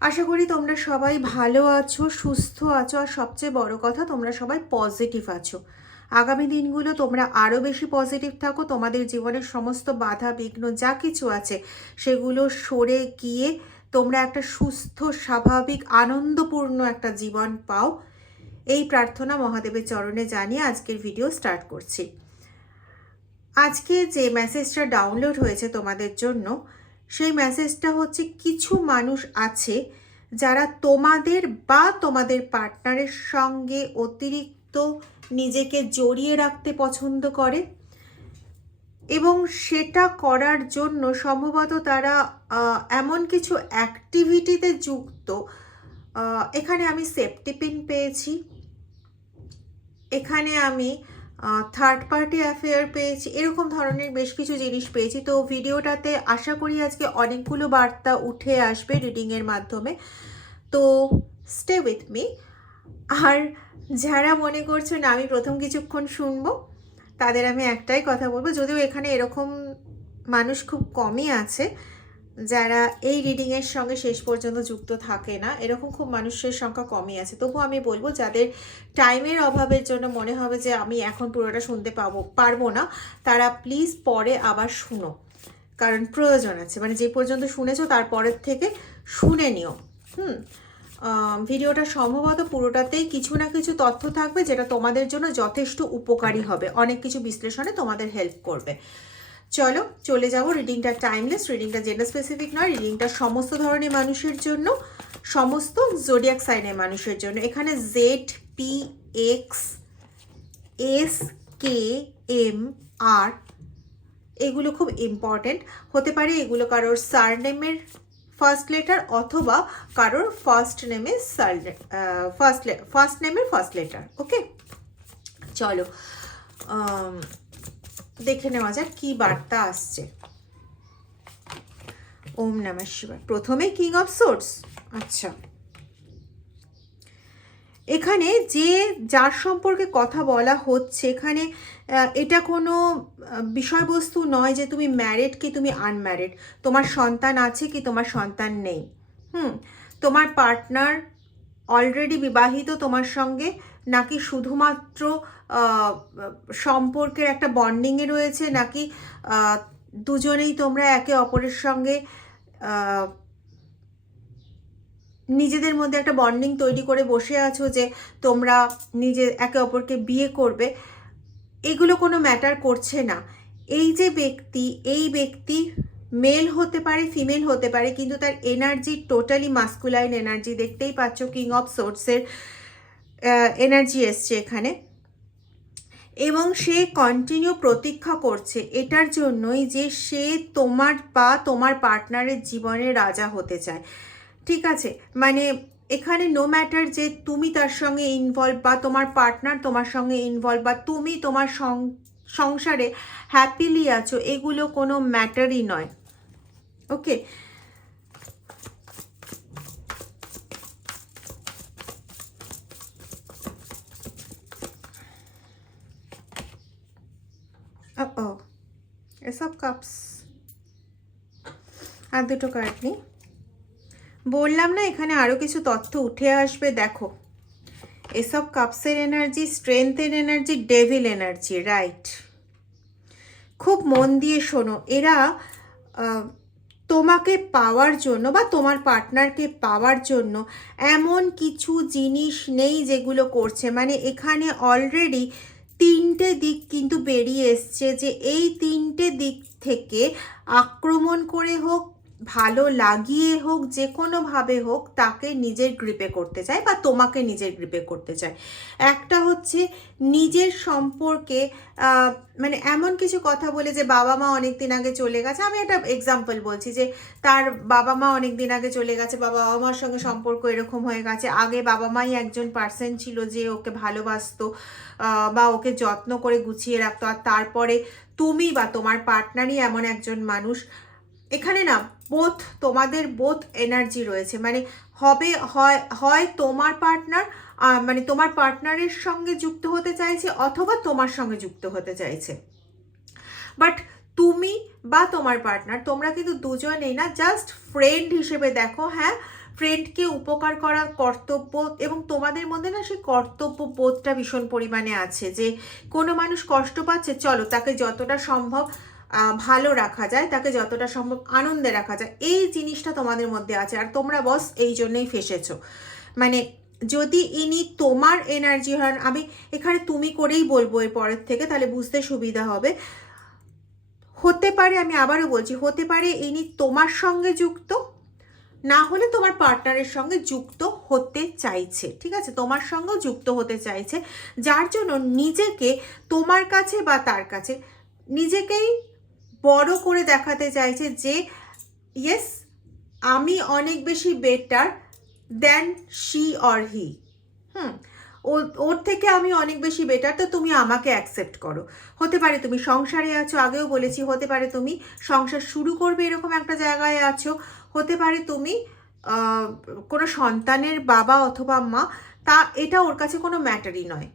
আশা করি তোমরা সবাই ভালো আছো, সুস্থ আছো, আর সবচেয়ে বড় কথা তোমরা সবাই পজিটিভ আছো। আগামী দিনগুলো তোমরা আরও বেশি পজিটিভ থাকো, তোমাদের জীবনের সমস্ত বাধা বিঘ্ন যা কিছু আছে সেগুলো সরে গিয়ে তোমরা একটা সুস্থ, স্বাভাবিক, আনন্দপূর্ণ একটা জীবন পাও, এই প্রার্থনা মহাদেবের চরণে জানিয়ে আজকের ভিডিও স্টার্ট করছি। আজকে যে মেসেজটা ডাউনলোড হয়েছে তোমাদের জন্য, সেই মেসেজটা হচ্ছে কিছু মানুষ আছে যারা তোমাদের বা তোমাদের পার্টনারের সঙ্গে অতিরিক্ত নিজেকে জড়িয়ে রাখতে পছন্দ করে, এবং সেটা করার জন্য সম্ভবত তারা এমন কিছু অ্যাক্টিভিটিতে যুক্ত। এখানে আমি সেফটি পিন পেয়েছি, এখানে আমি থার্ড পার্টি অ্যাফেয়ার পেয়েছি, এরকম ধরনের বেশ কিছু জিনিস পেয়েছি। তো ভিডিওটাতে আশা করি আজকে অনেকগুলো বার্তা উঠে আসবে রিডিংয়ের মাধ্যমে, তো স্টে উইথ মি। আর যারা মনে করছো না আমি প্রথম কিছুক্ষণ শুনবো, তাদের আমি একটাই কথা বলবো, যদিও এখানে এরকম মানুষ খুব কমই আছে যারা এই রিডিংয়ের সঙ্গে শেষ পর্যন্ত যুক্ত থাকে না, এরকম খুব মানুষের সংখ্যা কমই আছে। তবু আমি বলবো যাদের টাইমের অভাবের জন্য মনে হবে যে আমি এখন পুরোটা শুনতে পারবো না, তারা প্লিজ পরে আবার শুনো, কারণ প্রয়োজন আছে। মানে যে পর্যন্ত শুনেছো তারপরের থেকে শুনে নিও। ভিডিওটা সম্ভবত পুরোটাতেই কিছু না কিছু তথ্য থাকবে যেটা তোমাদের জন্য যথেষ্ট উপকারী হবে, অনেক কিছু বিশ্লেষণে তোমাদের হেল্প করবে। চলো চলে যাব। রিডিংটা টাইমলেস, রিডিংটা জেন্ডার স্পেসিফিক নয়, রিডিংটা সমস্ত ধরনের মানুষের জন্য, সমস্ত জোডিয়াক সাইনের মানুষের জন্য। এখানে ZPXSKMR এগুলো খুব ইম্পর্টেন্ট হতে পারে। এগুলো কারোর সারনেমের ফার্স্ট লেটার অথবা কারোর ফার্স্ট নেমের ফার্স্ট লেটার। ওকে, চলো দেখে নেওয়া যাক কি বার্তা আসছে। ওম নমঃ শিবায়। প্রথমে কিং অফ সোর্স। আচ্ছা, এখানে যার সম্পর্কে কথা বলা হচ্ছে, এখানে এটা কোনো বিষয়বস্তু নয় যে তুমি ম্যারিড কি তুমি আনম্যারিড, তোমার সন্তান আছে কি তোমার সন্তান নেই। তোমার পার্টনার অলরেডি বিবাহিত তোমার সঙ্গে, নাকি শুধুমাত্র সম্পর্কের একটা বন্ডিংয়ে রয়েছে, নাকি দুজনেই তোমরা একে অপরের সঙ্গে নিজেদের মধ্যে একটা বন্ডিং তৈরি করে বসে আছো যে তোমরা একে অপরকে বিয়ে করবে। এগুলো কোনো ম্যাটার করছে না। এই ব্যক্তি মেল হতে পারে, ফিমেল হতে পারে, কিন্তু তার এনার্জি টোটালি মাস্কুলাইন এনার্জি। দেখতেই পাচ্ছ কিং অফ সোর্সের এনার্জি এসছে এখানে, এবং সে কন্টিনিউ প্রতীক্ষা করছে এটার জন্যই যে সে তোমার বা তোমার পার্টনারের জীবনে রাজা হতে চায়। ঠিক আছে, মানে এখানে নো ম্যাটার যে তুমি তার সঙ্গে ইনভলভ বা তোমার পার্টনার তোমার সঙ্গে ইনভলভ বা তুমি তোমার সংসারে হ্যাপিলি আছো, এগুলো কোনো ম্যাটারই নয়। ওকে, এসব কাপস আর দুটো কার্ড নেই, বললাম না এখানে আরও কিছু তথ্য উঠে আসবে। দেখো, এসব কাপসের এনার্জি স্ট্রেংথের এনার্জি, ডেভিল এনার্জি, রাইট। খুব মন দিয়ে শোনো, এরা তোমাকে পাওয়ার জন্য বা তোমার পার্টনারকে পাওয়ার জন্য এমন কিছু জিনিস নেই যেগুলো করছে। মানে এখানে অলরেডি তিনটে দিক কিন্তু বেরিয়ে এসছে, যে এই তিনটে দিক থেকে আক্রমণ করে হোক, ভালো লাগিয়ে হোক, যে কোনোভাবে হোক তাকে নিজের গ্রিপে করতে চায় বা তোমাকে নিজের গ্রিপে করতে চায়। একটা হচ্ছে নিজের সম্পর্কে মানে এমন কিছু কথা বলে যে বাবা মা অনেক দিন আগে চলে গেছে। আমি একটা এক্সাম্পল বলছি যে তার বাবা মা অনেক দিন আগে চলে গেছে, বাবা মার সঙ্গে সম্পর্ক এরকম হয়ে গেছে। আগে বাবা মাই একজন পার্সন ছিল যে ওকে ভালোবাসতো বা ওকে যত্ন করে গুছিয়ে রাখতো, আর তারপরে তুমি বা তোমার পার্টনারই এমন একজন মানুষ। এখানে না তোমাদের বোথ এনার্জি রয়েছে, মানে হয় তোমার পার্টনার মানে তোমার পার্টনারের সঙ্গে যুক্ত হতে চাইছে অথবা তোমার সঙ্গে যুক্ত হতে চাইছে। বাট তুমি বা তোমার পার্টনার তোমরা কিন্তু দুজনেই না জাস্ট ফ্রেন্ড হিসেবে দেখো। হ্যাঁ, ফ্রেন্ডকে উপকার করার কর্তব্য, এবং তোমাদের মধ্যে না সেই কর্তব্য বোধটা ভীষণ পরিমাণে আছে যে কোনো মানুষ কষ্ট পাচ্ছে, চলো তাকে যতটা সম্ভব ভালো রাখা যায়, তাকে যতটা সম্ভব আনন্দে রাখা যায়, এই জিনিসটা তোমাদের মধ্যে আছে। আর তোমরা বস এই জন্যই ফেসেছো। মানে যদি ইনি তোমার এনার্জি হন, আমি এখানে তুমি করেই বলবো এর পরের থেকে, তাহলে বুঝতে সুবিধা হবে। হতে পারে, আমি আবারও বলছি, হতে পারে ইনি তোমার সঙ্গে যুক্ত, না হলে তোমার পার্টনারের সঙ্গে যুক্ত হতে চাইছে, ঠিক আছে, তোমার সঙ্গেও যুক্ত হতে চাইছে, যার জন্য নিজেকে তোমার কাছে বা তার কাছে নিজেকেই বড় করে দেখাতে চাইছে যে ইয়েস, আমি অনেক বেশি better than she or he. ওর থেকে আমি অনেক বেশি বেটার, তো তুমি আমাকে অ্যাকসেপ্ট করো। হতে পারে তুমি সংসারে আছো, আগেও বলেছি, হতে পারে তুমি সংসার শুরু করবে এরকম একটা জায়গায় আছো, হতে পারে তুমি কোনো সন্তানের বাবা অথবা মা, তা এটা ওর কাছে কোনো ম্যাটারই নয়।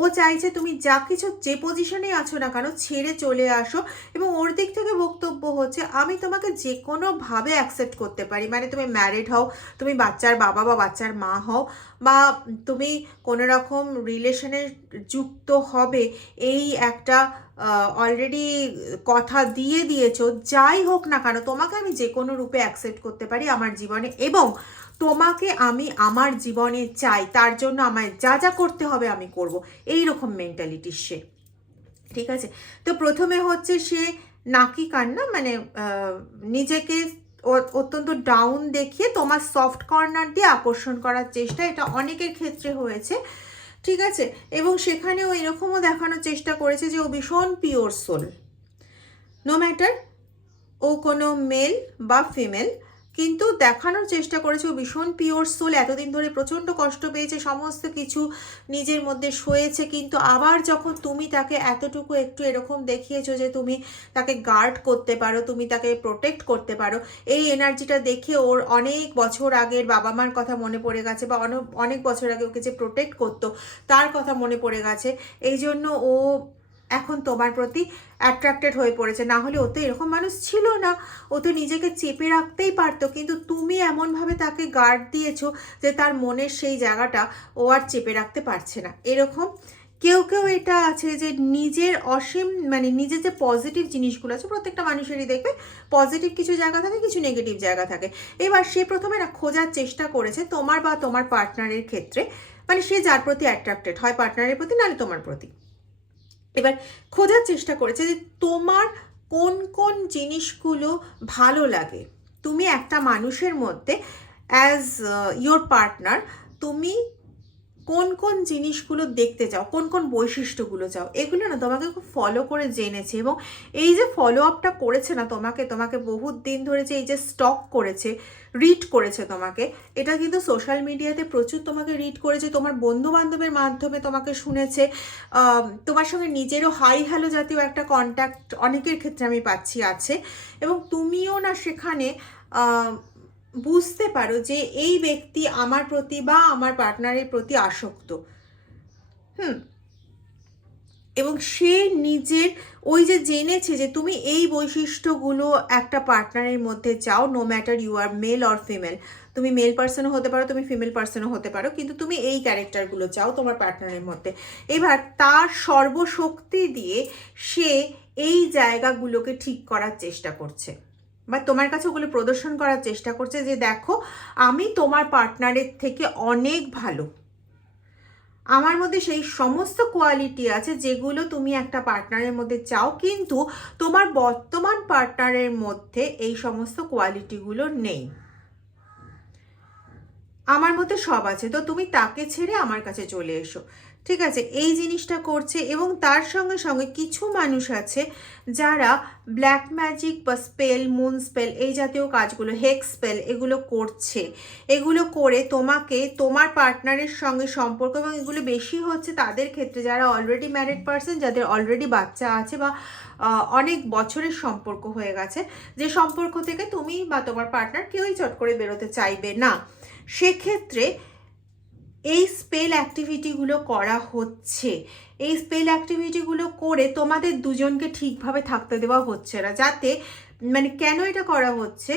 ও চাইছে তুমি যা কিছু যে পজিশনে আছো না কেন ছেড়ে চলে আসো, এবং ওর দিক থেকে বক্তব্য হচ্ছে আমি তোমাকে যে কোনোভাবে অ্যাকসেপ্ট করতে পারি। মানে তুমি ম্যারিড হও, তুমি বাচ্চার বাবা বা বাচ্চার মা হও, বা তুমি কোনো রকম রিলেশনে যুক্ত হবে, এই একটা অলরেডি কথা দিয়ে দিয়েছো, যাই হোক না কেন তোমাকে আমি যে কোনো রূপে অ্যাকসেপ্ট করতে পারি আমার জীবনে, এবং তোমাকে আমি আমার জীবনে চাই, তার জন্য আমায় যা যা করতে হবে আমি করব, এই রকম মেন্টালিটির সে, ঠিক আছে। তো প্রথমে হচ্ছে সে নাকি কান্না, মানে নিজেকে অত্যন্ত ডাউন দেখিয়ে তোমার সফট কর্নার দিয়ে আকর্ষণ করার চেষ্টা, এটা অনেকের ক্ষেত্রে হয়েছে, ঠিক আছে। এবং সেখানেও এরকমও দেখানোর চেষ্টা করেছে যে ও ভীষণ পিওর সোল, নো ম্যাটার ও কোনো মেল বা ফিমেল, কিন্তু দেখানোর চেষ্টা করেছে ও ভীষণ পিওর সোল। এতদিন ধরে প্রচণ্ড কষ্ট পেয়েছে, সমস্ত কিছু নিজের মধ্যে সয়েছে, কিন্তু আবার যখন তুমি তাকে এতটুকু একটু এরকম দেখিয়েছো যে তুমি তাকে গার্ড করতে পারো, তুমি তাকে প্রোটেক্ট করতে পারো, এই এনার্জিটা দেখে ওর অনেক বছর আগের বাবা মার কথা মনে পড়ে গেছে, বা অনেক বছর আগে ওকে যে প্রোটেক্ট করতো তার কথা মনে পড়ে গেছে, এই জন্য ও এখন তোমার প্রতি অ্যাট্রাক্টেড হয়ে পড়েছে। না হলে ও তো এরকম মানুষ ছিল না, ও তো নিজেকে চেপে রাখতেই পারতো, কিন্তু তুমি এমনভাবে তাকে গার্ড দিয়েছো যে তার মনের সেই জায়গাটা ও আর চেপে রাখতে পারছে না। এরকম কেউ কেউ এটা আছে যে নিজের অসীম, মানে নিজের যে পজিটিভ জিনিসগুলো আছে, প্রত্যেকটা মানুষেরই দেখবে পজিটিভ কিছু জায়গা থাকে, কিছু নেগেটিভ জায়গা থাকে। এবার সে প্রথমে না খোঁজার চেষ্টা করেছে তোমার বা তোমার পার্টনারের ক্ষেত্রে, মানে সে যার প্রতি অ্যাট্রাক্টেড হয়, পার্টনারের প্রতি নাহলে তোমার প্রতি, এবার খোঁজার চেষ্টা করেছে যে তোমার কোন কোন জিনিসগুলো ভালো লাগে। তুমি একটা মানুষের মধ্যে অ্যাজ ইয়োর পার্টনার তুমি কোন কোন জিনিসগুলো দেখতে চাও, কোন কোন বৈশিষ্ট্যগুলো চাও, এগুলো না তোমাকে খুব ফলো করে জেনেছে, এবং এই যে ফলো আপটা করেছে না তোমাকে বহুত দিন ধরে যে এই যে স্টক করেছে, রিড করেছে তোমাকে, এটা কিন্তু সোশ্যাল মিডিয়াতে প্রচুর তোমাকে রিড করেছে, তোমার বন্ধু বান্ধবের মাধ্যমে তোমাকে শুনেছে, তোমার সঙ্গে নিজেরও হাই হ্যালো জাতীয় একটা কন্ট্যাক্ট অনেকের ক্ষেত্রে আমি পাচ্ছি আছে, এবং তুমিও না সেখানে বুঝতে পারো যে এই ব্যক্তি আমার প্রতি বা আমার পার্টনারের প্রতি আসক্ত, এবং সে নিজের ওই যে জেনেছে যে তুমি এই বৈশিষ্ট্যগুলো একটা পার্টনারের মধ্যে চাও, no matter you are male or female, তুমি মেল পার্সনও হতে পারো, তুমি ফিমেল পার্সনও হতে পারো, কিন্তু তুমি এই ক্যারেক্টারগুলো চাও তোমার পার্টনারের মধ্যে। এবার তার সর্বশক্তি দিয়ে সে এই জায়গাগুলোকে ঠিক করার চেষ্টা করছে, বা তোমার কাছে ওগুলো প্রদর্শন করার চেষ্টা করছে যে দেখো আমি তোমার পার্টনারের থেকে অনেক ভালো, আমার মধ্যে সেই সমস্ত কোয়ালিটি আছে যেগুলো তুমি একটা পার্টনারের মধ্যে চাও, কিন্তু তোমার বর্তমান পার্টনারের মধ্যে এই সমস্ত কোয়ালিটিগুলো নেই, আমার মধ্যে সব আছে, তো তুমি তাকে ছেড়ে আমার কাছে চলে এসো, ঠিক আছে, এই জিনিসটা করছে। এবং তার সঙ্গে সঙ্গে কিছু মানুষ আছে যারা ব্ল্যাক ম্যাজিক বা স্পেল, মুন স্পেল, এই জাতীয় কাজগুলো, হেক্স স্পেল, এগুলো করছে, এগুলো করে তোমাকে তোমার পার্টনারের সঙ্গে সম্পর্ক, এবং এগুলো বেশি হচ্ছে তাদের ক্ষেত্রে যারা অলরেডি ম্যারিড পার্সন, যাদের অলরেডি বাচ্চা আছে, বা অনেক বছরের সম্পর্ক হয়ে গেছে, যে সম্পর্ক থেকে তুমি বা তোমার পার্টনার কেউই চট করে বেরোতে চাইবে না, সেক্ষেত্রে এই স্পেল অ্যাক্টিভিটিগুলো করা হচ্ছে। এই স্পেল অ্যাক্টিভিটিগুলো করে তোমাদের দুজনকে ঠিকভাবে থাকতে দেওয়া হচ্ছে না, যাতে মানে কেন এটা করা হচ্ছে,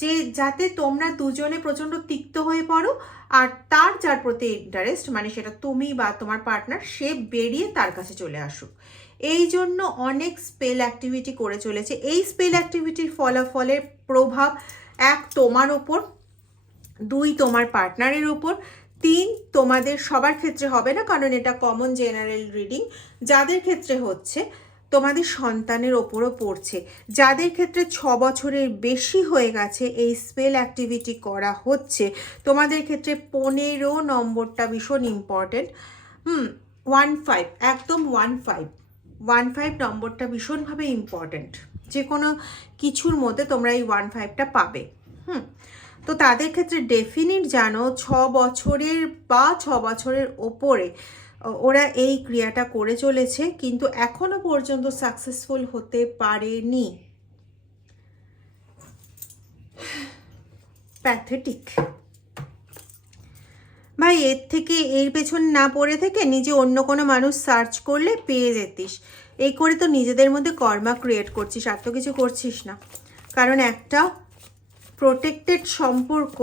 যে যাতে তোমরা দুজনে প্রচণ্ড তিক্ত হয়ে পড়ো, আর তার যার প্রতি ইন্টারেস্ট, মানে সেটা তুমি বা তোমার পার্টনার, সে বেরিয়ে তার কাছে চলে আসুক। এই জন্য অনেক স্পেল অ্যাক্টিভিটি করে চলেছে। এই স্পেল অ্যাক্টিভিটির ফলাফলের প্রভাব 1 তোমার ওপর, 2 তোমার পার্টনারের ওপর, 3 তোমাদের সবার ক্ষেত্রে হবে না, কারণ এটা কমন জেনারেল রিডিং। যাদের ক্ষেত্রে হচ্ছে তোমাদের সন্তানের ওপরও পড়ছে। যাদের ক্ষেত্রে 6 বছরের বেশি হয়ে গেছে এই স্পেল অ্যাক্টিভিটি করা হচ্ছে, তোমাদের ক্ষেত্রে 15 নম্বরটা ভীষণ ইম্পর্টেন্ট। 15, একদম 15 নম্বরটা ভীষণভাবে ইম্পর্টেন্ট। যে কোনো কিছুর মধ্যে তোমরা এই 15টা পাবে। তো তাদের ক্ষেত্রে ডেফিনিট জানো 6 বছরের বা 6 বছরের ওপরে ওরা এই ক্রিয়াটা করে চলেছে, কিন্তু এখনো পর্যন্ত সাকসেসফুল হতে পারেনি। প্যাথেটিক ভাই, এর থেকে এর পেছনে না পড়ে থেকে নিজে অন্য কোনো মানুষ সার্চ করলে পেয়ে যেতিস। এই করে তো নিজেদের মধ্যে কর্মা ক্রিয়েট করছিস, আর তো কিছু করছিস না। কারণ একটা প্রোটেক্টেড সম্পর্ক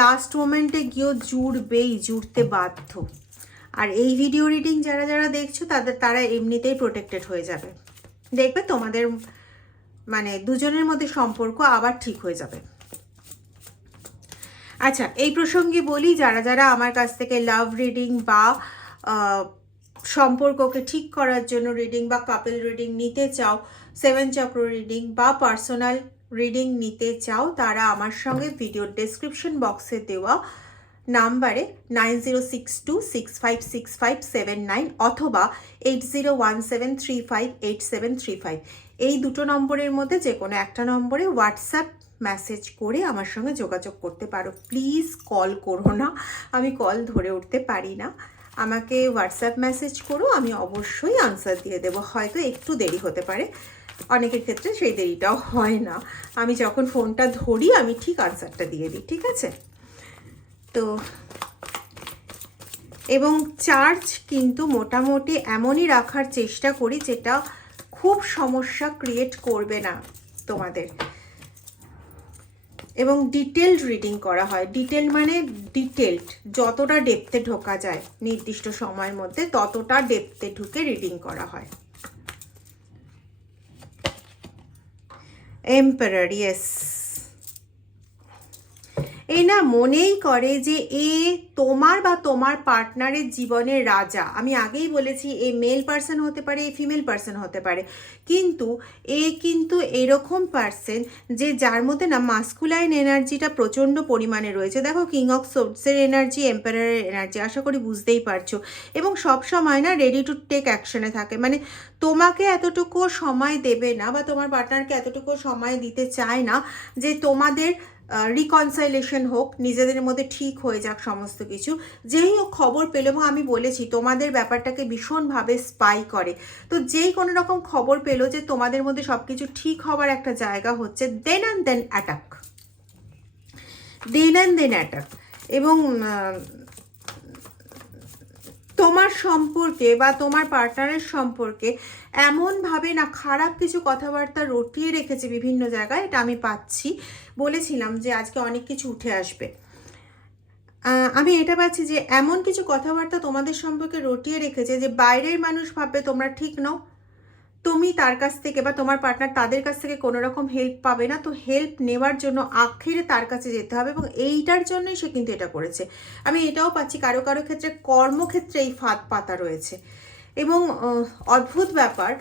লাস্ট মোমেন্টে গিয়েও জুড়তে বাধ্য। আর এই ভিডিও রিডিং যারা যারা দেখছো তারা এমনিতেই প্রোটেক্টেড হয়ে যাবে। দেখবে তোমাদের মানে দুজনের মধ্যে সম্পর্ক আবার ঠিক হয়ে যাবে। আচ্ছা, এই প্রসঙ্গে বলি, যারা যারা আমার কাছ থেকে লাভ রিডিং বা সম্পর্ককে ঠিক করার জন্য রিডিং বা কাপল রিডিং নিতে চাও, 7 চক্র রিডিং বা পার্সোনাল রিডিং নিতে চাও, তারা আমার সঙ্গে ভিডিও ডেসক্রিপশন বক্সে দেওয়া নাম্বারে 9062656579 অথবা 8017358735 এই দুটো নম্বরের মধ্যে যে কোনো একটা নম্বরে হোয়াটসঅ্যাপ মেসেজ করে আমার সঙ্গে যোগাযোগ করতে পারো। প্লিজ কল করো না, আমি কল ধরে উঠতে পারি না। আমাকে হোয়াটসঅ্যাপ মেসেজ করো, আমি অবশ্যই আনসার দিয়ে দেবো। হয়তো একটু দেরি হতে পারে, অনেকের ক্ষেত্রে সেই দেরিটাও হয় না। আমি যখন ফোনটা ধরি আমি ঠিক আনসারটা দিয়ে দিই, ঠিক আছে? তো এবং চার্জ কিন্তু মোটামুটি এমনই রাখার চেষ্টা করি যেটা খুব সমস্যা ক্রিয়েট করবে না তোমাদের। এবং ডিটেলড রিডিং করা হয়। ডিটেল মানে ডিটেলড, যতটা ডেপথে ঢোকা যায় নির্দিষ্ট সময়ের মধ্যে ততটা ডেপথে ঢুকে রিডিং করা হয়। Emperor, yes. এই না মনেই করে যে এ তোমার বা তোমার পার্টনারের জীবনের রাজা। আমি আগেই বলেছি এ মেল পার্সন হতে পারে, এ ফিমেল পার্সন হতে পারে, কিন্তু এরকম পার্সন যে যার মধ্যে না মাস্কুলাইন এনার্জিটা প্রচণ্ড পরিমাণে রয়েছে। দেখো, কিং অফ সোর্ডসের এনার্জি, এম্পারারের এনার্জি, আশা করি বুঝতেই পারছো। এবং সব সময় না রেডি টু টেক অ্যাকশনে থাকে, মানে তোমাকে এতটুকু সময় দেবে না বা তোমার পার্টনারকে এতটুকু সময় দিতে চায় না যে তোমাদের রিকনসাইলেশন হোক, নিজেদের মধ্যে ঠিক হয়ে যাক সমস্ত কিছু। যেই ও খবর পেল, এবং আমি বলেছি তোমাদের ব্যাপারটাকে ভীষণভাবে স্পাই করে, তো যেই কোনো রকম খবর পেলো যে তোমাদের মধ্যে সব কিছু ঠিক হওয়ার একটা জায়গা হচ্ছে, দেন অ্যান্ড দেন অ্যাটাক। এবং তোমার সম্পর্কে বা তোমার পার্টনারের সম্পর্কে এমনভাবে না খারাপ কিছু কথাবার্তা রটিয়ে রেখেছে বিভিন্ন জায়গায়, এটা আমি পাচ্ছি। বলেছিলাম যে আজকে অনেক কিছু উঠে আসবে। আমি এটা পাচ্ছি যে এমন কিছু কথাবার্তা তোমাদের সম্পর্কে রটিয়ে রেখেছে যে বাইরের মানুষ ভাববে তোমরা ঠিক নও, তুমি তার কাছ থেকে বা তোমার পার্টনার তাদের কাছ থেকে কোনো রকম হেল্প পাবে না। তো হেল্প নেওয়ার জন্য আখেরে তার কাছে যেতে হবে, এবং এইটার জন্যই সে কিন্তু এটা করেছে। আমি এটাও পাচ্ছি কারো কারো ক্ষেত্রে কর্মক্ষেত্রে এই ফাঁদ পাতা রয়েছে। এবং অদ্ভুত ব্যাপার,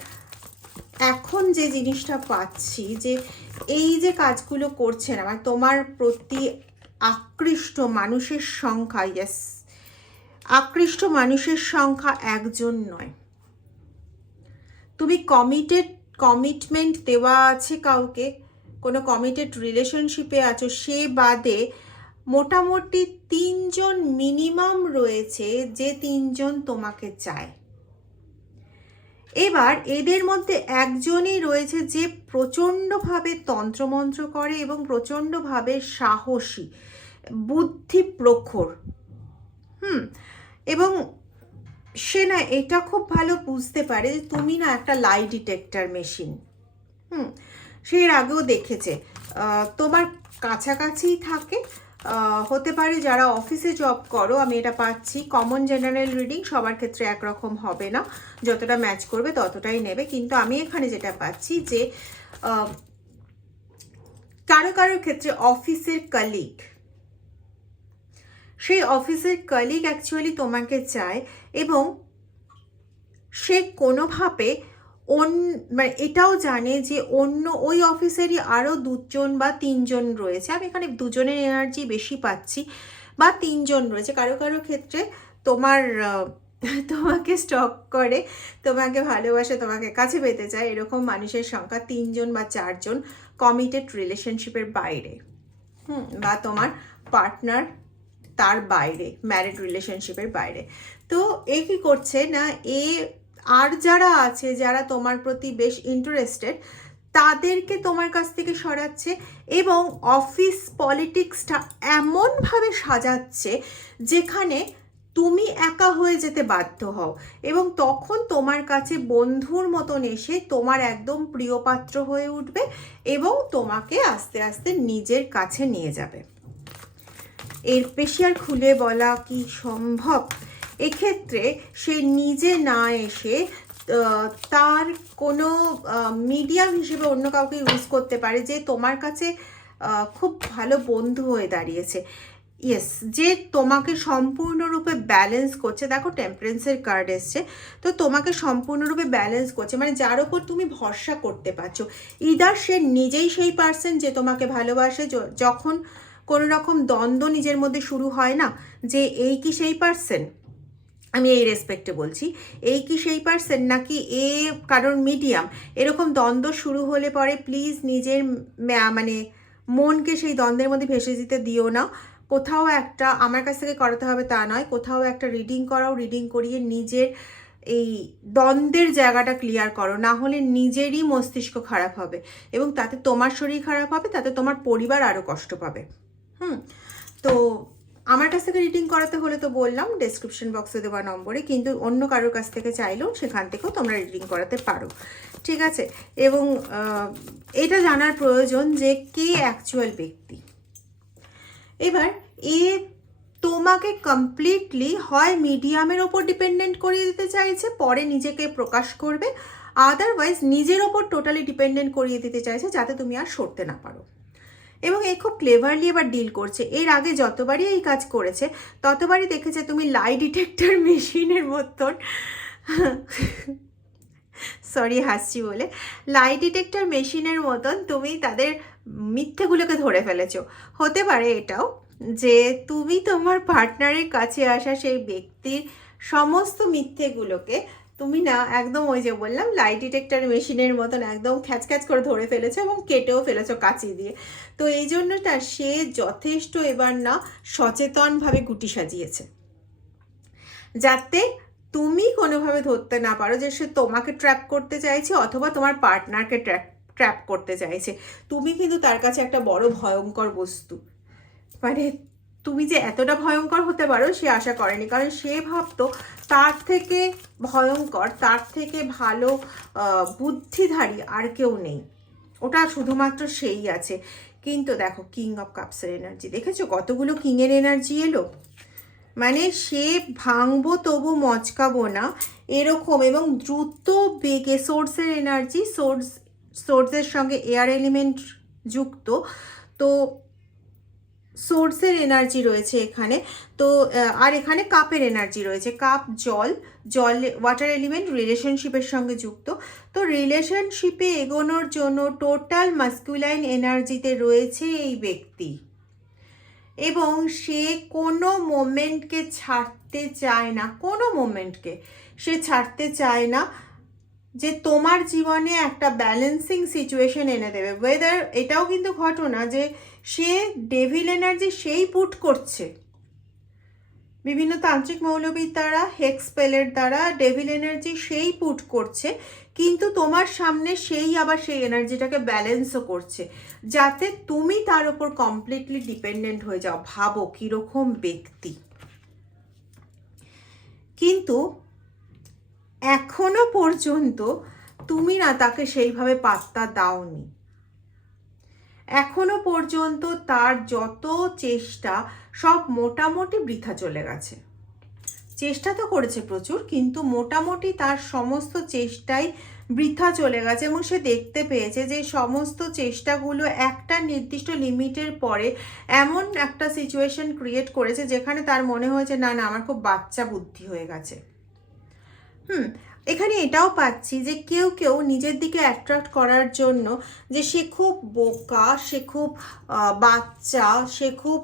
এখন যে জিনিসটা পাচ্ছি যে এই যে কাজগুলো করছে না, মানে তোমার প্রতি আকৃষ্ট মানুষের সংখ্যা, ইয়েস, আকৃষ্ট মানুষের সংখ্যা একজন নয়। তুমি কমিটমেন্ট দেওয়া আছে কাউকে, কোনো কমিটেড রিলেশনশিপে আছো, সে বাদে মোটামুটি 3 জন মিনিমাম রয়েছে যে 3 জন তোমাকে চায়। এবার এদের মধ্যে একজনই রয়েছে যে প্রচণ্ডভাবে তন্ত্রমন্ত্র করে এবং প্রচণ্ডভাবে সাহসী, বুদ্ধি প্রখর। এবং সে না এটা খুব ভালো বুঝতে পারে যে তুমি না একটা লাই ডিটেক্টর মেশিন। সে এর আগেও দেখেছে, তোমার কাছাকাছি থাকে, হতে পারে যারা অফিসে জব করো, আমি এটা পাচ্ছি। কমন জেনারেল রিডিং সবার ক্ষেত্রে একরকম হবে না, যতটা ম্যাচ করবে ততটাই নেবে, কিন্তু আমি এখানে যেটা পাচ্ছি যে কারো কারোর ক্ষেত্রে অফিসের কলিগ, সেই অফিসের কলিগ অ্যাকচুয়ালি তোমাকে চায়, এবং সে কোনোভাবে মানে এটাও জানে যে অন্য ওই অফিসেরই আরও 2জন বা 3জন রয়েছে, আমি এখানে 2জনের এনার্জি বেশি পাচ্ছি, বা 3জন রয়েছে। কারো কারো ক্ষেত্রে তোমাকে স্টক করে, তোমাকে ভালোবাসে, তোমাকে কাছে পেতে চায়, এরকম মানুষের সংখ্যা 3জন বা 4জন কমিটেড রিলেশনশিপের বাইরে, বা তোমার পার্টনার তার বাইরে, ম্যারিড রিলেশনশিপের বাইরে। তো এ কি করছে না, আর যারা আছে, যারা তোমার প্রতি বেশ ইন্টারেস্টেড, তাদেরকে তোমার কাছ থেকে সরাচ্ছে, এবং অফিস পলিটিক্সটা এমনভাবে সাজাচ্ছে যেখানে তুমি একা হয়ে যেতে বাধ্য হও, এবং তখন তোমার কাছে বন্ধুর মতন এসে তোমার একদম প্রিয় পাত্র হয়ে উঠবে, এবং তোমাকে আস্তে আস্তে নিজের কাছে নিয়ে যাবে। এর বেশি আর খুলে বলা কি সম্ভব? এক্ষেত্রে সে নিজে না এসে তার কোনো মিডিয়াম হিসেবে অন্য কাউকে ইউজ করতে পারে, যে তোমার কাছে খুব ভালো বন্ধু হয়ে দাঁড়িয়েছে। ইয়েস, যে তোমাকে সম্পূর্ণরূপে ব্যালেন্স করছে। দেখো টেম্পারেন্সের কার্ড এসছে, তো তোমাকে সম্পূর্ণরূপে ব্যালেন্স করছে, মানে যার ওপর তুমি ভরসা করতে পারছো। ইদার সে নিজেই সেই পার্সন যে তোমাকে ভালোবাসে, যখন কোনো রকম দ্বন্দ্ব নিজের মধ্যে শুরু হয় না, যে এই কি সেই পার্সন, আমি এই রেসপেক্টে বলছি, এই কি সেই পার্সন নাকি এ কারোর মিডিয়াম, এরকম দ্বন্দ্ব শুরু হলে পরে প্লিজ নিজের মানে মনকে সেই দ্বন্দ্বের মধ্যে ভেসে দিতে দিও না। কোথাও একটা আমার কাছ থেকে করাতে হবে তা নয়, কোথাও একটা রিডিং করাও, রিডিং করিয়ে নিজের এই দ্বন্দ্বের জায়গাটা ক্লিয়ার করো, না হলে নিজেরই মস্তিষ্ক খারাপ হবে, এবং তাতে তোমার শরীর খারাপ হবে, তাতে তোমার পরিবার আরও কষ্ট পাবে। তো আমার কাছ থেকে রিডিং করাতে হলে তো বললাম ডেসক্রিপশন বক্সে দেওয়া নম্বরে, কিন্তু অন্য কারোর কাছ থেকে চাইলেও সেখান থেকেও তোমরা রিডিং করাতে পারো, ঠিক আছে? এবং এটা জানার প্রয়োজন যে কে অ্যাকচুয়াল ব্যক্তি। এবার তোমাকে কমপ্লিটলি হয় মিডিয়ামের ওপর ডিপেন্ডেন্ট করিয়ে দিতে চাইছে, পরে নিজেকে প্রকাশ করবে, আদারওয়াইজ নিজের ওপর টোটালি ডিপেন্ডেন্ট করিয়ে দিতে চাইছে, যাতে তুমি আর সরতে না পারো। এবং এ খুব ক্লেভারলি এবার ডিল করছে। এর আগে যতবারই এই কাজ করেছে ততবারই দেখেছে তুমি লাই ডিটেক্টর মেশিনের মতন, সরি হাসছি বলে, লাই ডিটেক্টর মেশিনের মতন তুমি তাদের মিথ্যেগুলোকে ধরে ফেলেছো। হতে পারে এটাও যে তুমি তোমার পার্টনারের কাছে আসা সেই ব্যক্তির সমস্ত মিথ্যেগুলোকে তুমি না একদম ওই যে বললাম লাই ডিটেক্টর মেশিনের মতন একদম খ্যাচ খ্যাচ করে ধরে ফেলেছো, এবং কেটেও ফেলেছো কাঁচি দিয়ে। তো এই জন্যটা সে যথেষ্ট এবার না সচেতনভাবে গুটি সাজিয়েছে, যাতে তুমি কোনোভাবে ধরতে না পারো যে সে তোমাকে ট্র্যাপ করতে চাইছে অথবা তোমার পার্টনারকে ট্র্যাপ করতে চাইছে। তুমি কিন্তু তার কাছে একটা বড় ভয়ঙ্কর বস্তু, মানে তুমি যে এতটা ভয়ঙ্কর হতে পারো সে আশা করেনি, কারণ সে ভাবতো তার থেকে ভয়ঙ্কর, তার থেকে ভালো বুদ্ধিধারী আর কেউ নেই, ওটা শুধুমাত্র সেই আছে। কিন্তু দেখো কিং অফ কাপসের এনার্জি দেখেছো, কতগুলো কিংয়ের এনার্জি এলো, মানে সে ভাঙবো তবু মচকাবো না এরকম, এবং দ্রুত বেগে সোর্সের এনার্জি, সোর্সের সঙ্গে এয়ার এলিমেন্ট যুক্ত, তো সোর্সের এনার্জি রয়েছে এখানে। তো আর এখানে কাপের এনার্জি রয়েছে, কাপ জল, ওয়াটার এলিমেন্ট রিলেশনশিপের সঙ্গে যুক্ত। তো রিলেশনশিপে এগোনোর জন্য টোটাল মাস্কুলাইন এনার্জিতে রয়েছে এই ব্যক্তি, এবং সে কোনো মোমেন্টকে ছাড়তে চায় না, কোনো মোমেন্টকে সে ছাড়তে চায় না, যে তোমার জীবনে একটা ব্যালেন্সিং সিচুয়েশন এনে দেবে। ওয়েদার এটাও কিন্তু ঘটনা যে সে ডেভিল এনার্জি সেই পুট করছে বিভিন্ন তান্ত্রিক মৌলবীর দ্বারা, হেক্স স্পেলের দ্বারা ডেভিল এনার্জি সেই পুট করছে, কিন্তু তোমার সামনে সেই আবার সেই এনার্জিটাকে ব্যালেন্সও করছে, যাতে তুমি তার উপর কমপ্লিটলি ডিপেন্ডেন্ট হয়ে যাও। ভাবো কীরকম ব্যক্তি। কিন্তু এখনো পর্যন্ত তুমি না তাকে সেইভাবে পাত্তা দাওনি, এখনো পর্যন্ত তার যত চেষ্টা সব মোটামুটি বৃথা চলে গেছে। চেষ্টা তো করেছে প্রচুর, কিন্তু মোটামুটি তার সমস্ত চেষ্টাই বৃথা চলে গেছে এবং সে দেখতে পেয়েছে যে সমস্ত চেষ্টাগুলো একটা নির্দিষ্ট লিমিটের পরে এমন একটা সিচুয়েশন ক্রিয়েট করেছে যেখানে তার মনে হয়েছে না না আমার খুব বাচ্চা বুদ্ধি হয়ে গেছে। এখানে এটাও পাচ্ছি যে কেউ কেউ নিজের দিকে অ্যাট্রাক্ট করার জন্য যে সে খুব বোকা, সে খুব বাচ্চা, সে খুব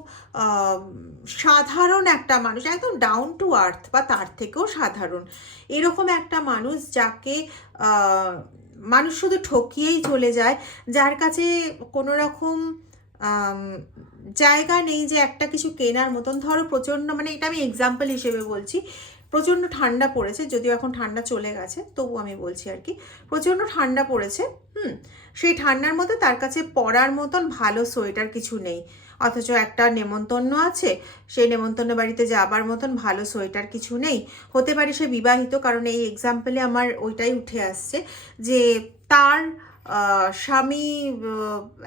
সাধারণ একটা মানুষ, একদম ডাউন টু আর্থ বা তার থেকেও সাধারণ, এরকম একটা মানুষ যাকে মানুষ শুধু ঠকিয়েই চলে যায়, যার কাছে কোনো রকম জায়গা নেই যে একটা কিছু কেনার মতন। ধরো প্রচণ্ড, মানে এটা আমি এক্সাম্পল হিসেবে বলছি, প্রচণ্ড ঠান্ডা পড়েছে, যদিও এখন ঠান্ডা চলে গেছে তবু আমি বলছি আর কি, প্রচণ্ড ঠান্ডা পড়েছে, সেই ঠান্ডার মধ্যে তার কাছে পরার মতন ভালো সোয়েটার কিছু নেই, অথচ একটা নেমন্তন্ন আছে, সেই নেমন্তন্ন বাড়িতে যাবার মতন ভালো সোয়েটার কিছু নেই। হতে পারে সে বিবাহিত, কারণ এই এক্সাম্পলে আমার ওইটাই উঠে আসছে যে তার স্বামী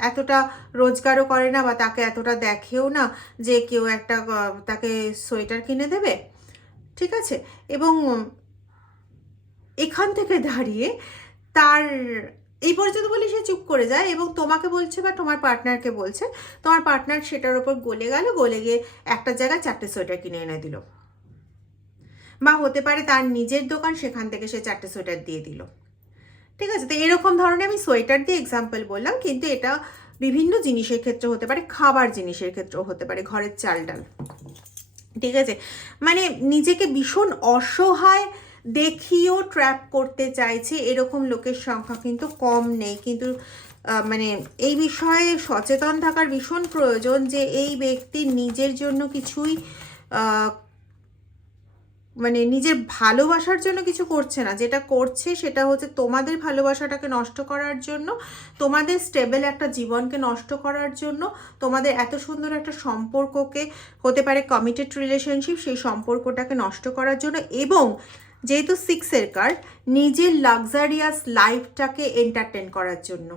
এতটা রোজগারও করে না বা তাকে এতটা দেখেও না যে কেউ একটা তাকে সোয়েটার কিনে দেবে, ঠিক আছে। এবং এখান থেকে দাঁড়িয়ে তার এই পর্যন্ত বলে সে চুপ করে যায় এবং তোমাকে বলছে বা তোমার পার্টনারকে বলছে, তোমার পার্টনার সেটার ওপর গলে গেল, গলে গিয়ে একটা জায়গায় 4টে সোয়েটার কিনে এনে দিল, বা হতে পারে তার নিজের দোকান, সেখান থেকে সে 4টে সোয়েটার দিয়ে দিল, ঠিক আছে। তো এরকম ধরনের আমি সোয়েটার দিয়ে এক্সাম্পল বললাম, কিন্তু এটা বিভিন্ন জিনিসের ক্ষেত্রে হতে পারে, খাবার জিনিসের ক্ষেত্রেও হতে পারে, ঘরের চাল ডাল, ঠিক আছে। মানে নিজেকে ভীষণ অসহায় দেখিয়েও ট্র্যাপ করতে চাইছে, এরকম লোকের সংখ্যা কিন্তু কম নেই। কিন্তু মানে এই বিষয়ে সচেতন থাকার ভীষণ প্রয়োজন যে এই ব্যক্তি নিজের জন্য কিছুই মানে নিজের ভালোবাসার জন্য কিছু করছে না, যেটা করছে সেটা হচ্ছে তোমাদের ভালোবাসাটাকে নষ্ট করার জন্য, তোমাদের স্টেবল একটা জীবনকে নষ্ট করার জন্য, তোমাদের এত সুন্দর একটা সম্পর্ককে, হতে পারে কমিটেড রিলেশনশিপ, সেই সম্পর্কটাকে নষ্ট করার জন্য। এবং যেহেতু 6-এর কার্ড, নিজের লাক্সারিয়াস লাইফটাকে এন্টারটেন করার জন্য।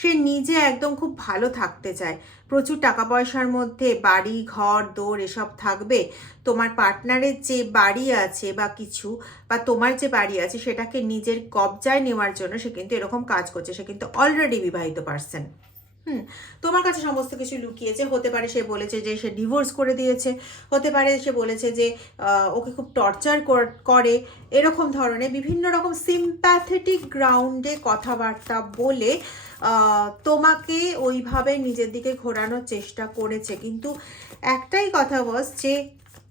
সে নিজে একদম খুব ভালো থাকতে চায়, প্রচুর টাকা পয়সার মধ্যে বাড়ি ঘর দৌড় এসব থাকবে, তোমার পার্টনারের যে বাড়ি আছে বা কিছু, বা তোমার যে বাড়ি আছে সেটাকে নিজের কবজায় নেওয়ার জন্য সে কিন্তু এরকম কাজ করছে। সে কিন্তু অলরেডি বিবাহিত পার্সন, তোমার কাছে সমস্ত কিছু লুকিয়েছে। হতে পারে সে বলেছে যে সে ডিভোর্স করে দিয়েছে, হতে পারে সে বলেছে যে ওকে খুব টর্চার করে, এরকম ধরনের বিভিন্ন রকম সিম্প্যাথেটিক গ্রাউন্ডে কথাবার্তা বলে তোমাকে ওইভাবে নিজের দিকে ঘোরানোর চেষ্টা করেছে। কিন্তু একটাই কথা বস, যে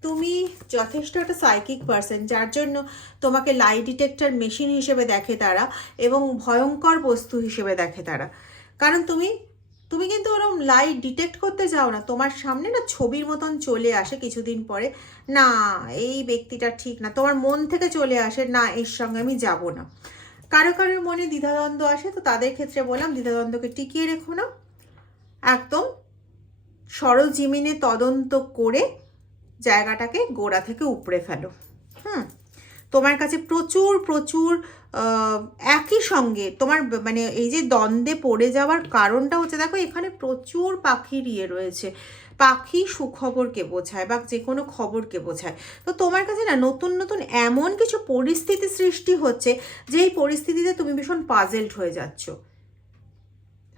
তুমি যথেষ্ট একটা সাইকিক পার্সন, যার জন্য তোমাকে লাই ডিটেক্টর মেশিন হিসেবে দেখে তারা, এবং ভয়ঙ্কর বস্তু হিসেবে দেখে তারা। কারণ তুমি কিন্তু ওরকম লাইট ডিটেক্ট করতে যাও না, তোমার সামনে না ছবির মতন চলে আসে কিছুদিন পরে, না এই ব্যক্তিটা ঠিক না, তোমার মন থেকে চলে আসে না এর সঙ্গে আমি যাব না। কারো কারোর মনে দ্বিধাদ্বন্দ্ব আসে, তো তাদের ক্ষেত্রে বললাম দ্বিধাদ্বন্দ্বকে টিকিয়ে রেখো না, একদম সরজমিনে তদন্ত করে জায়গাটাকে গোড়া থেকে উপড়ে ফেলো। তোমার কাছে প্রচুর প্রচুর একই সঙ্গে তোমার মানে এই যে দ্বন্দ্বে পড়ে যাওয়ার কারণটা হচ্ছে, দেখো এখানে প্রচুর পাখির ইয়ে রয়েছে, পাখি সুখবরকে বোঝায় বা যে কোনো খবরকে বোঝায়। তো তোমার কাছে না নতুন নতুন এমন কিছু পরিস্থিতি সৃষ্টি হচ্ছে, যেই পরিস্থিতিতে তুমি ভীষণ পাজেলড হয়ে যাচ্ছ।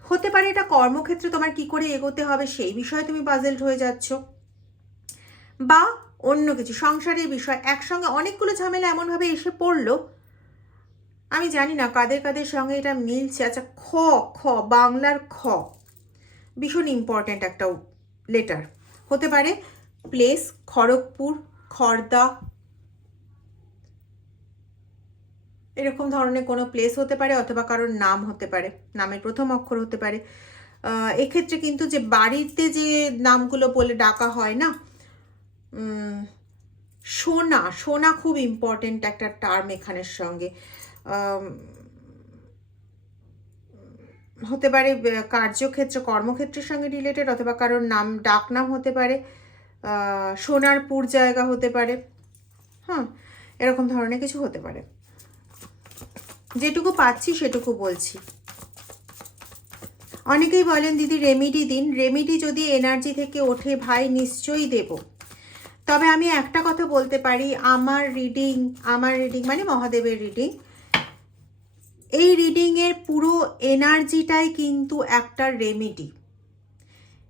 হতে পারে এটা কর্মক্ষেত্রে তোমার কি করে এগোতে হবে সেই বিষয়ে তুমি পাজেলড হয়ে যাচ্ছ, বা অন্য কিছু সংসারের বিষয়, একসঙ্গে অনেকগুলো ঝামেলা এমনভাবে এসে পড়লো, আমি জানি না কাদের কাদের সঙ্গে এটা মিলছে। আচ্ছা, খ খ বাংলার খ ভীষণ ইম্পর্ট্যান্ট একটা লেটার, হতে পারে প্লেস খড়গপুর, খড়দা, এরকম ধরনের কোনো প্লেস হতে পারে, অথবা কারোর নাম হতে পারে, নামের প্রথম অক্ষর হতে পারে। এক্ষেত্রে কিন্তু যে বাড়িতে যে নামগুলো বলে ডাকা হয় না, সোনা, সোনা খুব ইম্পর্টেন্ট একটা টার্ম এখানের সঙ্গে। হতে পারে কার্যক্ষেত্র কর্মক্ষেত্রের সঙ্গে রিলেটেড, অথবা কারোর নাম ডাক নাম হতে পারে, সোনারপুর জায়গা হতে পারে, এরকম ধরনের কিছু হতে পারে। যেটুকু পাচ্ছি সেটুকু বলছি। অনেকেই বলেন দিদি রেমেডি দিন, রেমেডি যদি এনার্জি থেকে ওঠে ভাই নিশ্চয়ই দেব। তবে আমি একটা কথা বলতে পারি, আমার রিডিং মানে মহাদেবের রিডিং, এই রিডিংয়ের পুরো এনার্জিটাই কিন্তু একটা রেমেডি।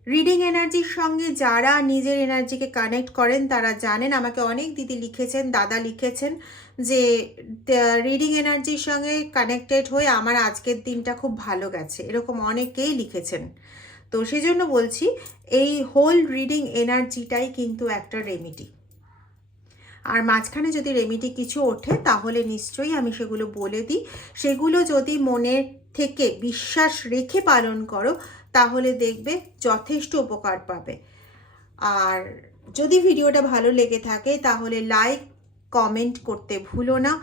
রিডিং এনার্জির সঙ্গে যারা নিজের এনার্জিকে কানেক্ট করেন তারা জানেন, আমাকে অনেক দিদি লিখেছেন, দাদা লিখেছেন যে রিডিং এনার্জির সঙ্গে কানেক্টেড হয়ে আমার আজকের দিনটা খুব ভালো গেছে, এরকম অনেকেই লিখেছেন। তো সেজন্য বলছি এই হোল রিডিং এনার্জিটাই কিন্তু একটা রেমেডি। আর মাঝখানে যদি রেমেডি কিছু ওঠে তাহলে নিশ্চয়ই আমি সেগুলো বলে দিই। সেগুলো যদি মনের থেকে বিশ্বাস রেখে পালন করো তাহলে দেখবে যথেষ্ট উপকার পাবে। আর যদি ভিডিওটা ভালো লেগে থাকে তাহলে লাইক কমেন্ট করতে ভুলো না।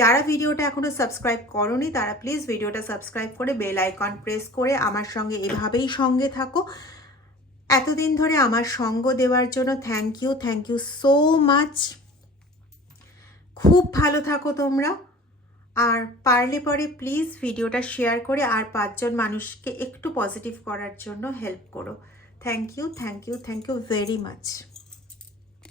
যারা ভিডিওটা এখনও সাবস্ক্রাইব করোনি তারা প্লিজ ভিডিওটা সাবস্ক্রাইব করে বেল আইকন প্রেস করে আমার সঙ্গে এভাবেই সঙ্গে থাকো। এতদিন ধরে আমার সঙ্গ দেওয়ার জন্য থ্যাংক ইউ সো মাচ। খুব ভালো থাকো তোমরা, আর পারলে পরে প্লিজ ভিডিওটা শেয়ার করে আর 5 জন মানুষকে একটু পজিটিভ করার জন্য হেল্প করো। Thank you very much.